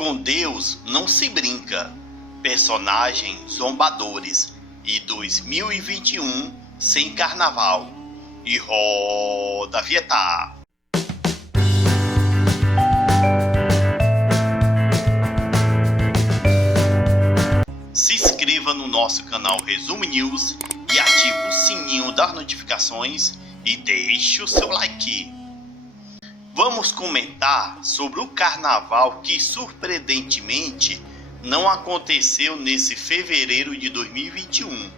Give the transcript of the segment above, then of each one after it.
Com Deus não se brinca. Personagens zombadores. E 2021 sem carnaval. E roda a vinheta. Se inscreva no nosso canal Resumo News e ative o sininho das notificações e deixe o seu like. Vamos comentar sobre o carnaval que surpreendentemente não aconteceu nesse fevereiro de 2021,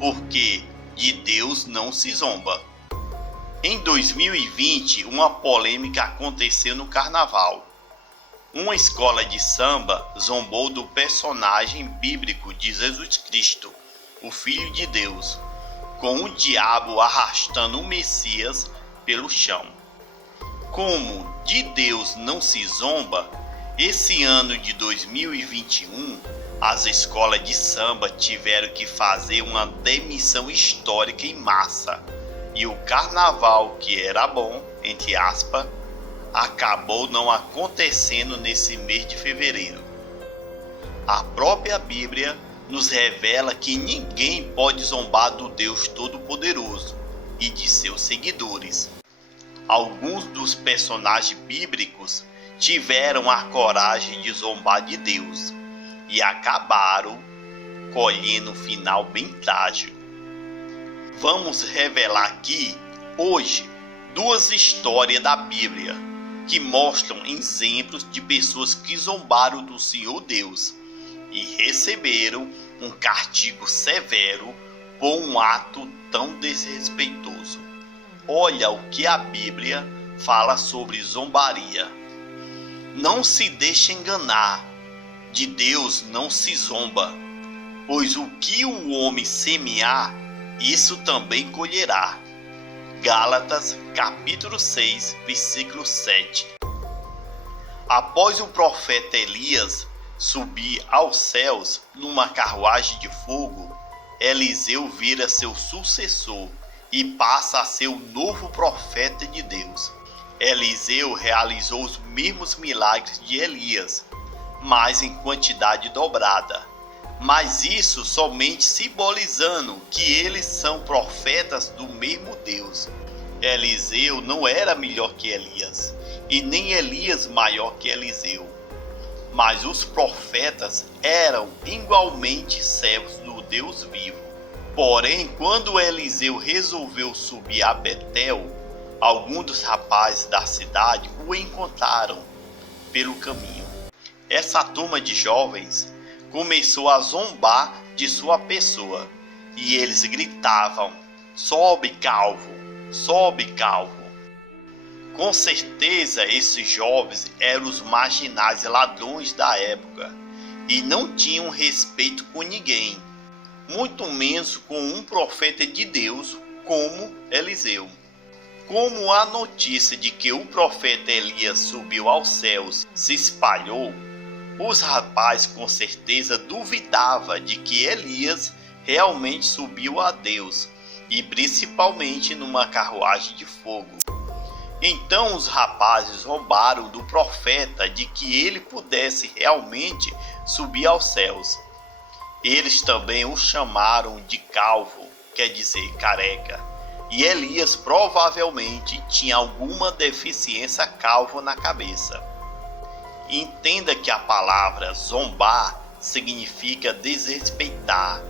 porque de Deus não se zomba. Em 2020, uma polêmica aconteceu no carnaval. Uma escola de samba zombou do personagem bíblico de Jesus Cristo, o Filho de Deus, com o diabo arrastando o Messias pelo chão. Como de Deus não se zomba, esse ano de 2021, as escolas de samba tiveram que fazer uma demissão histórica em massa. E o carnaval, que era bom, entre aspas, acabou não acontecendo nesse mês de fevereiro. A própria Bíblia nos revela que ninguém pode zombar do Deus Todo-Poderoso e de seus seguidores. Alguns dos personagens bíblicos tiveram a coragem de zombar de Deus e acabaram colhendo um final bem trágico. Vamos revelar aqui, hoje, duas histórias da Bíblia que mostram exemplos de pessoas que zombaram do Senhor Deus e receberam um castigo severo por um ato tão desrespeitoso. Olha o que a Bíblia fala sobre zombaria. Não se deixe enganar, de Deus não se zomba, pois o que o homem semear, isso também colherá. Gálatas capítulo 6, versículo 7. Após o profeta Elias subir aos céus numa carruagem de fogo, Eliseu vira seu sucessor e passa a ser o novo profeta de Deus. Eliseu realizou os mesmos milagres de Elias, mas em quantidade dobrada. Mas isso somente simbolizando que eles são profetas do mesmo Deus. Eliseu não era melhor que Elias, e nem Elias maior que Eliseu. Mas os profetas eram igualmente servos do Deus vivo. Porém, quando Eliseu resolveu subir a Betel, alguns dos rapazes da cidade o encontraram pelo caminho. Essa turma de jovens começou a zombar de sua pessoa e eles gritavam: "Sobe, calvo! Sobe, calvo!" Com certeza esses jovens eram os marginais e ladrões da época e não tinham respeito com ninguém, muito menos com um profeta de Deus como Eliseu. Como a notícia de que o profeta Elias subiu aos céus se espalhou, os rapazes com certeza duvidavam de que Elias realmente subiu a Deus, e principalmente numa carruagem de fogo. Então os rapazes roubaram do profeta de que ele pudesse realmente subir aos céus. Eles também o chamaram de calvo, quer dizer careca, e Elias provavelmente tinha alguma deficiência calvo na cabeça. Entenda que a palavra zombar significa desrespeitar,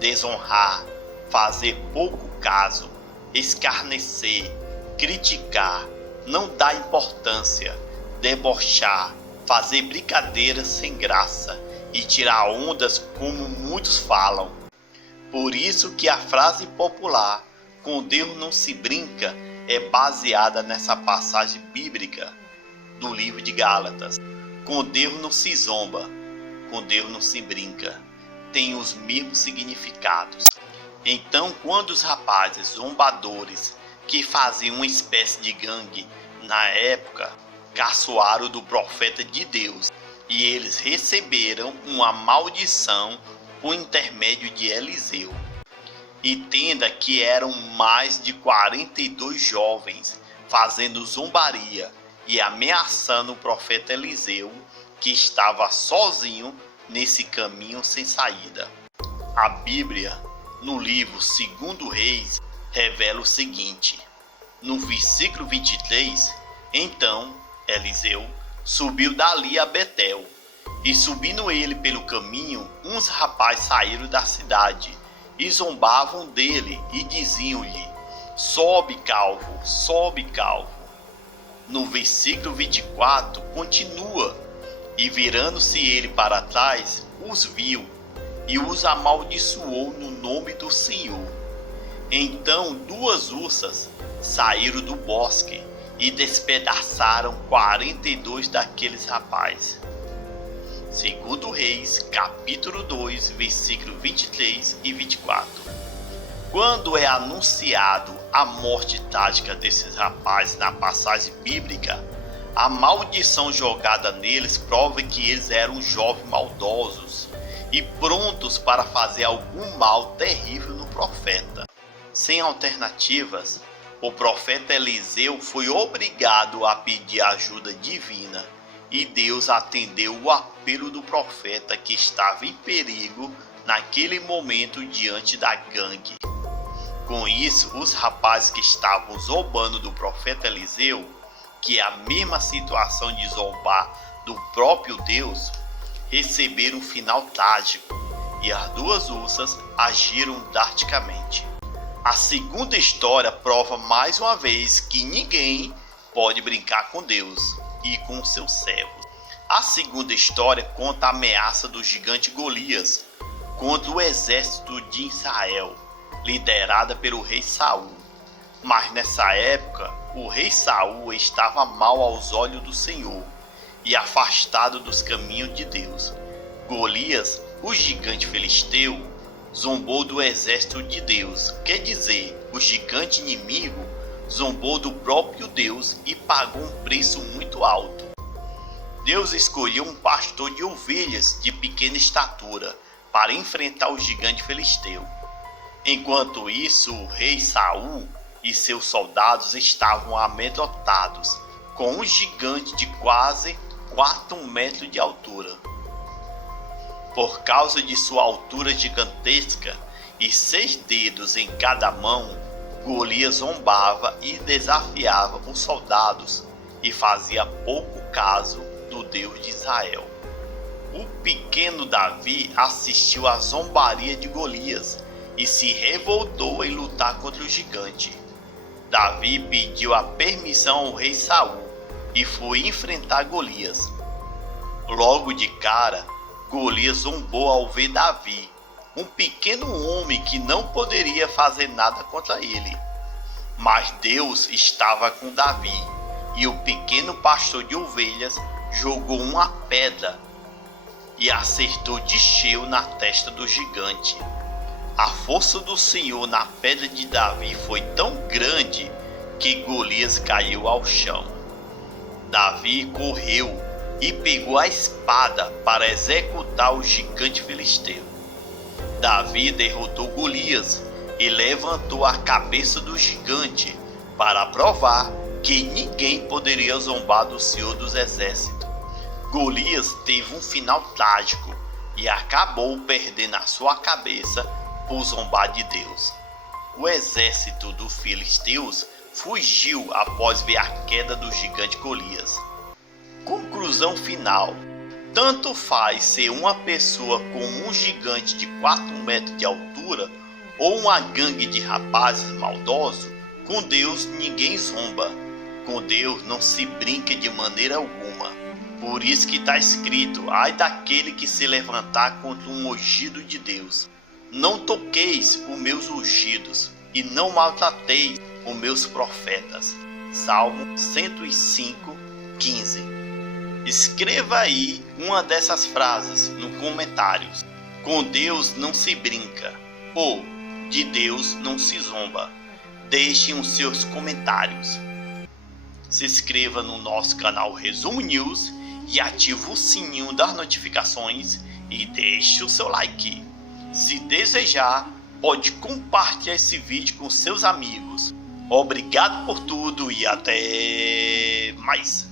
desonrar, fazer pouco caso, escarnecer, criticar, não dar importância, debochar, fazer brincadeiras sem graça e tirar ondas como muitos falam. Por isso que a frase popular "com Deus não se brinca" é baseada nessa passagem bíblica do livro de Gálatas. Com Deus não se zomba, com Deus não se brinca. Tem os mesmos significados. Então, quando os rapazes zombadores que faziam uma espécie de gangue na época caçoaram do profeta de Deus e eles receberam uma maldição por intermédio de Eliseu. Entenda que eram mais de 42 jovens fazendo zombaria e ameaçando o profeta Eliseu, que estava sozinho nesse caminho sem saída. A Bíblia, no livro 2 Reis, revela o seguinte: no versículo 23, então Eliseu subiu dali a Betel, e subindo ele pelo caminho, uns rapazes saíram da cidade, e zombavam dele, e diziam-lhe: sobe calvo, sobe calvo. No versículo 24 continua: e virando-se ele para trás, os viu, e os amaldiçoou no nome do Senhor. Então 2 ursas saíram do bosque e despedaçaram 42 daqueles rapazes. 2 Reis, capítulo 2, versículo 23 e 24. Quando é anunciado a morte trágica desses rapazes na passagem bíblica, a maldição jogada neles prova que eles eram jovens maldosos e prontos para fazer algum mal terrível no profeta. Sem alternativas, o profeta Eliseu foi obrigado a pedir ajuda divina, e Deus atendeu o apelo do profeta, que estava em perigo naquele momento diante da gangue. Com isso, os rapazes que estavam zombando do profeta Eliseu, que é a mesma situação de zombar do próprio Deus, receberam um final trágico, e as 2 ursas agiram drasticamente. A segunda história prova mais uma vez que ninguém pode brincar com Deus e com seus servos. A segunda história conta a ameaça do gigante Golias contra o exército de Israel, liderada pelo rei Saul. Mas nessa época, o rei Saul estava mal aos olhos do Senhor e afastado dos caminhos de Deus. Golias, o gigante filisteu, zombou do exército de Deus, quer dizer, o gigante inimigo zombou do próprio Deus e pagou um preço muito alto. Deus escolheu um pastor de ovelhas de pequena estatura para enfrentar o gigante filisteu. Enquanto isso, o rei Saul e seus soldados estavam amedrontados com um gigante de quase 4 metros de altura. Por causa de sua altura gigantesca e 6 dedos em cada mão, Golias zombava e desafiava os soldados e fazia pouco caso do Deus de Israel. O pequeno Davi assistiu à zombaria de Golias e se revoltou em lutar contra o gigante. Davi pediu a permissão ao rei Saul e foi enfrentar Golias. Logo de cara, Golias zombou ao ver Davi, um pequeno homem que não poderia fazer nada contra ele. Mas Deus estava com Davi, e o pequeno pastor de ovelhas jogou uma pedra e acertou de cheio na testa do gigante. A força do Senhor na pedra de Davi foi tão grande que Golias caiu ao chão. Davi correu e pegou a espada para executar o gigante filisteu. Davi derrotou Golias e levantou a cabeça do gigante para provar que ninguém poderia zombar do Senhor dos Exércitos. Golias teve um final trágico e acabou perdendo a sua cabeça por zombar de Deus. O exército dos filisteus fugiu após ver a queda do gigante Golias. Conclusão final: tanto faz ser uma pessoa com um gigante de 4 metros de altura ou uma gangue de rapazes maldosos, com Deus ninguém zomba. Com Deus não se brinca de maneira alguma. Por isso que está escrito: ai daquele que se levantar contra um ungido de Deus. Não toqueis os meus ungidos e não maltrateis os meus profetas. Salmo 105, 15. Escreva aí uma dessas frases nos comentários. Com Deus não se brinca, ou de Deus não se zomba. Deixem os seus comentários. Se inscreva no nosso canal Resumo News e ative o sininho das notificações e deixe o seu like. Se desejar, pode compartilhar esse vídeo com seus amigos. Obrigado por tudo e até mais.